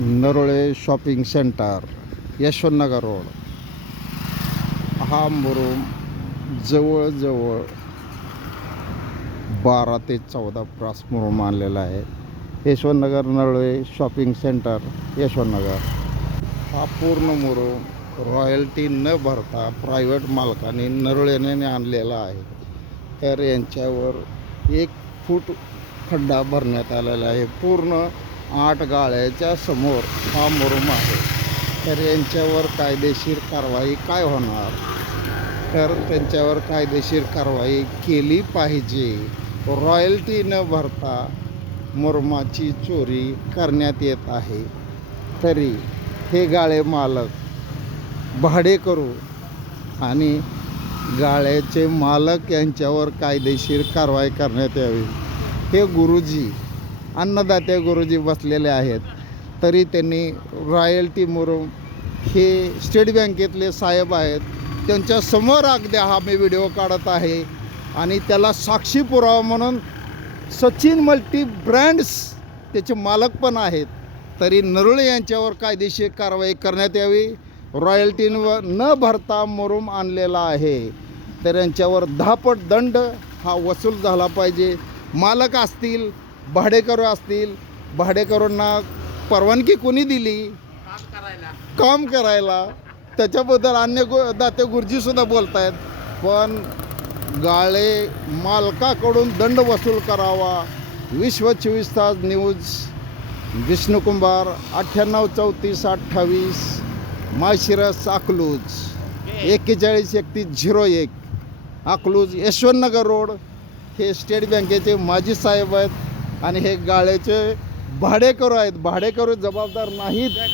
Narole shopping center Yashwantnagar road. हा मुरुम जवळजवळ बारा ते चौदा प्रास मुरुम आणलेला आहे. Yashwantnagar Narole shopping center Yashwantnagar. हा पूर्ण मुरुम रॉयल्टी न भरता प्रायव्हेट मालकाने नरोळेने आणलेला आहे. तर यांच्यावर एक फूट खड्डा भरण्यात आलेला आहे. पूर्ण आठ गाळ्याच्या समोर हा मुरुम आहे. तर यांच्यावर कायदेशीर कारवाई काय होणार? तर त्यांच्यावर कायदेशीर कारवाई केली पाहिजे. रॉयल्टी न भरता मुरमाची चोरी करण्यात येत आहे. तरी हे गाळे मालक भाडे करू आणि गाळ्याचे मालक यांच्यावर कायदेशीर कारवाई करण्यात यावी. हे गुरुजी अन्नदाते गुरुजी बसलेले आहेत. तरी त्यांनी रॉयल्टी मुरुम हे स्टेट बँकेतले साहेब आहेत. त्यांच्यासमोर अगदी हा मी व्हिडिओ काढत आहे. आणि त्याला साक्षी पुरावा म्हणून सचिन मल्टी ब्रँड्स त्याचे मालक पण आहेत. तरी नरुळे यांच्यावर कायदेशीर कारवाई करण्यात यावी. रॉयल्टींवर न भरता मुरुम आणलेला आहे. तर यांच्यावर दहापट दंड हा वसूल झाला पाहिजे. मालक असतील भाडेकरू असतील भाडेकरूंना परवानगी कोणी दिली? काम करायला. त्याच्याबद्दल अन्य गो दाते गुरुजीसुद्धा बोलत आहेत पण गाळे मालकाकडून दंड वसूल करावा. विश्व चोवीस तास न्यूज विष्णुकुंभार अठ्ठ्याण्णव चौतीस अठ्ठावीस माशिरस अकलूज. एक्केचाळीस एकतीस झिरो एक अकलूज यशवंतनगर रोड. हे स्टेट बँकेचे माजी साहेब आहेत. आणि हे गाळ्याचे भाडेकरू आहेत. भाडेकरू जबाबदार नाहीत.